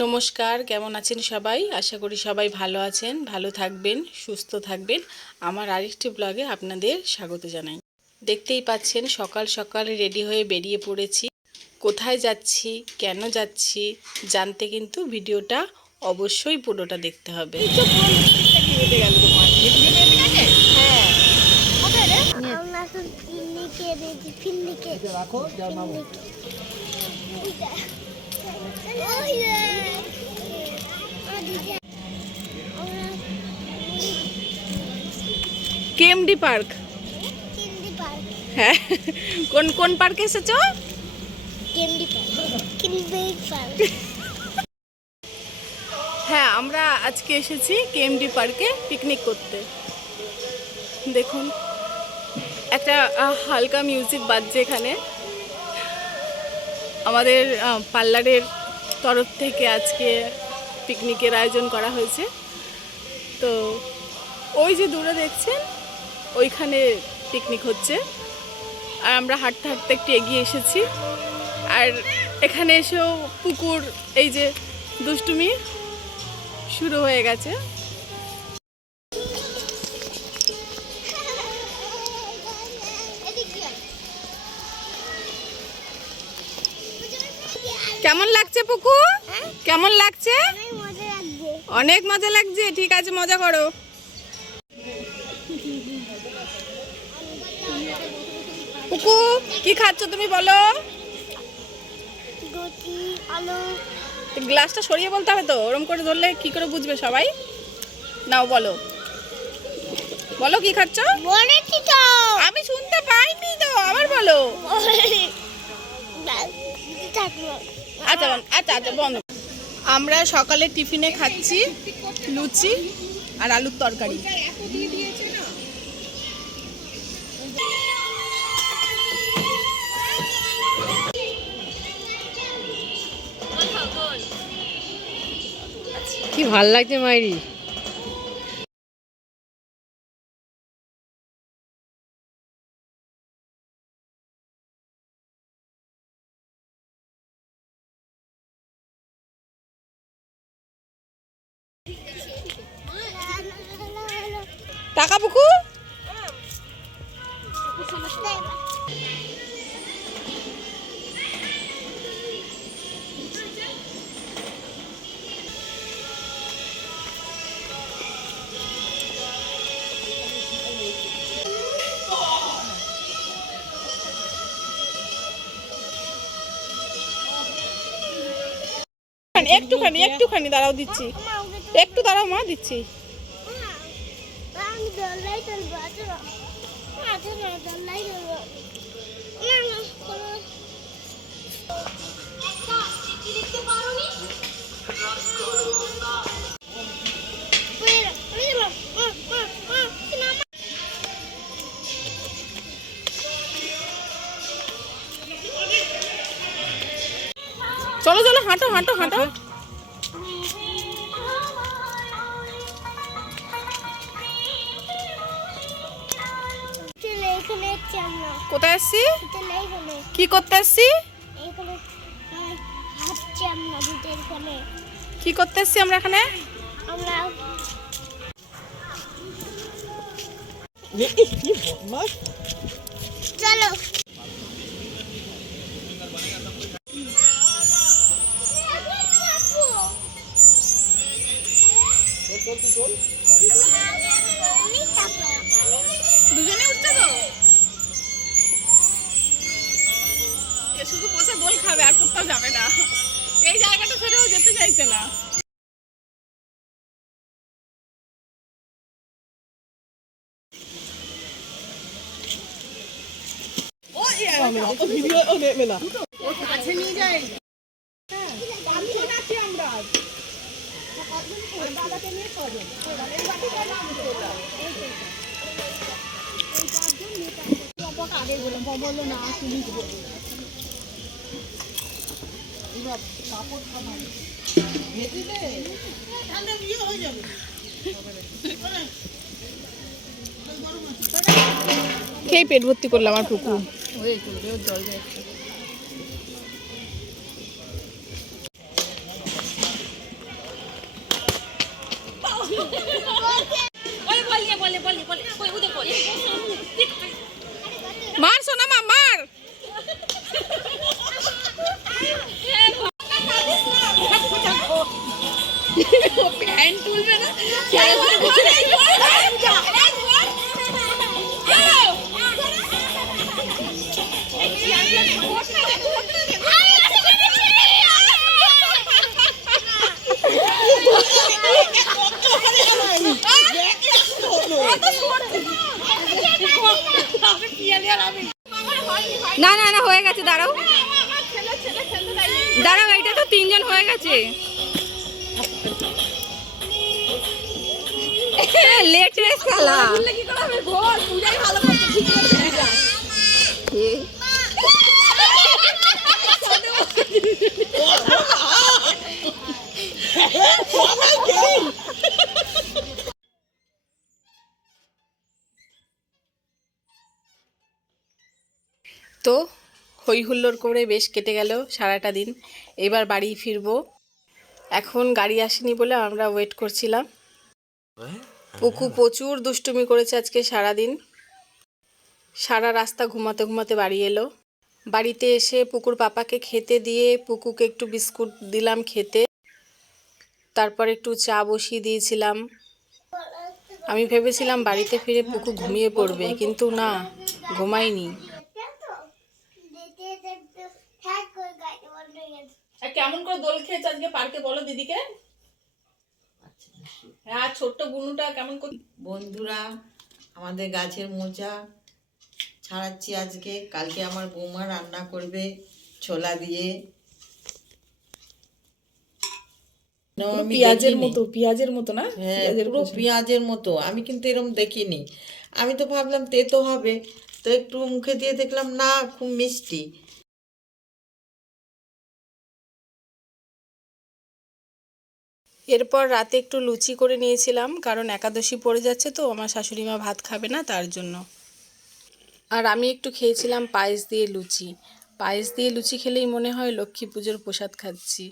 নমস্কার, কেমন আছেন সবাই? আশা করি সবাই ভালো আছেন, ভালো থাকবেন, সুস্থ থাকবেন। আমার আরেকটি ব্লগে আপনাদের স্বাগত জানাই। দেখতেই পাচ্ছেন সকাল সকাল রেডি হয়ে বেরিয়ে পড়েছি। কোথায় যাচ্ছি, কেন যাচ্ছি জানতে কিন্তু ভিডিওটা অবশ্যই পুরোটা দেখতে হবে। KMD park. হ্যাঁ, কোন কোন পার্কে এসেছো? হ্যাঁ, আমরা আজকে এসেছি কেএমডি পার্কে পিকনিক করতে। দেখুন, একটা হালকা মিউজিক বাজছে এখানে। আমাদের পার্লারের তরফ থেকে আজকে পিকনিকের আয়োজন করা হয়েছে। তো ওই যে দূরে দেখছেন, ওইখানে পিকনিক হচ্ছে। আর আমরা হাঁটতে হাঁটতে একটু এগিয়ে এসেছি। আর এখানে এসেও পুকুর, এই যে দুষ্টুমি শুরু হয়ে গেছে। কেমন লাগছে পুকু? কেমন লাগছে? অনেক মজা লাগছে। ঠিক আছে, মজা করো। পুকু, কি খাচ্ছ তুমি বলো? গ্লাসটা সরিয়ে বলতে হবে তো, ওরম করে ধরলে কি করে বুঝবে সবাই? নাও বলো, বলো কি খাচ্ছ? আমি শুনতে পাইনি তো, আবার বলো। আচ্ছা আচ্ছা আচ্ছা, বন্ধ। আমরা সকালে টিফিনে খাচ্ছি লুচি আর আলুর তরকারি। কি ভাল লাগছে মাইরি। টাকা পুকু, একটুখানি একটুখানি দাঁড়াও, দিচ্ছি। একটু দাঁড়াও মা, দিচ্ছি। চলো চলো, হাঁটো হাঁটো হাঁটো। কোথায় আসছি? কি করতে আসছি? কি করতে আসছি আমরা এখানে? চলো দুজনে উঠছে তো? শুধু বসে দোল খাবে, আর কোথাও যাবে না। এই জায়গাটা ছেড়েও যেতে চাইছে না। খেয়ে পেট ভর্তি করলাম আর পুকু। মার সোনা মা মার। প্যান্ট তুলবে না। না না না হয়ে গেছে, দাঁড়াও দাঁড়াও, এটা তো 3 জন হয়ে গেছে। লেটেস্ট খেলা। তো হই হুল্লোড় করে বেশ কেটে গেল সারাটা দিন। এবার বাড়ি ফিরবো। এখন গাড়ি আসেনি বলে আমরা ওয়েট করছিলাম। পুকু প্রচুর দুষ্টুমি করেছে আজকে সারা দিন। সারা রাস্তা ঘুমাতে ঘুমাতে বাড়ি এলো। বাড়িতে এসে পুকুর পাপাকে খেতে দিয়ে পুকুকে একটু বিস্কুট দিলাম খেতে। তারপর একটু চা বসিয়ে দিয়েছিলাম। আমি ভেবেছিলাম বাড়িতে ফিরে পুকু ঘুমিয়ে পড়বে, কিন্তু না, ঘুমায়নি। কেমন করে দোল খেয়েছে আজকে পার্কে বলো দিদিকে। হ্যাঁ, ছোট্ট বুনুটা কেমন করে। বন্ধুরা, আমাদের গাছের মোচা ছাড়াচ্ছি আজকে। কালকে আমার বৌমা রান্না করবে ছোলা দিয়ে। আমি পেঁয়াজের মতো না? হ্যাঁ, পুরো পেঁয়াজের মতো। আমি কিন্তু এরকম দেখিনি। আমি তো ভাবলাম তেতো হবে, তো একটু মুখে দিয়ে দেখলাম না, খুব মিষ্টি। এরপর রাতে একটু লুচি করে নিয়েছিলাম, কারণ একাদশী পড়ে যাচ্ছে তো আমার শাশুড়ি মা ভাত খাবে না, তার জন্য। আর আমি একটু খেয়েছিলাম পায়েস দিয়ে লুচি। পায়েস দিয়ে লুচি খেলেই মনে হয় লক্ষ্মী পুজোর প্রসাদ খাচ্ছি।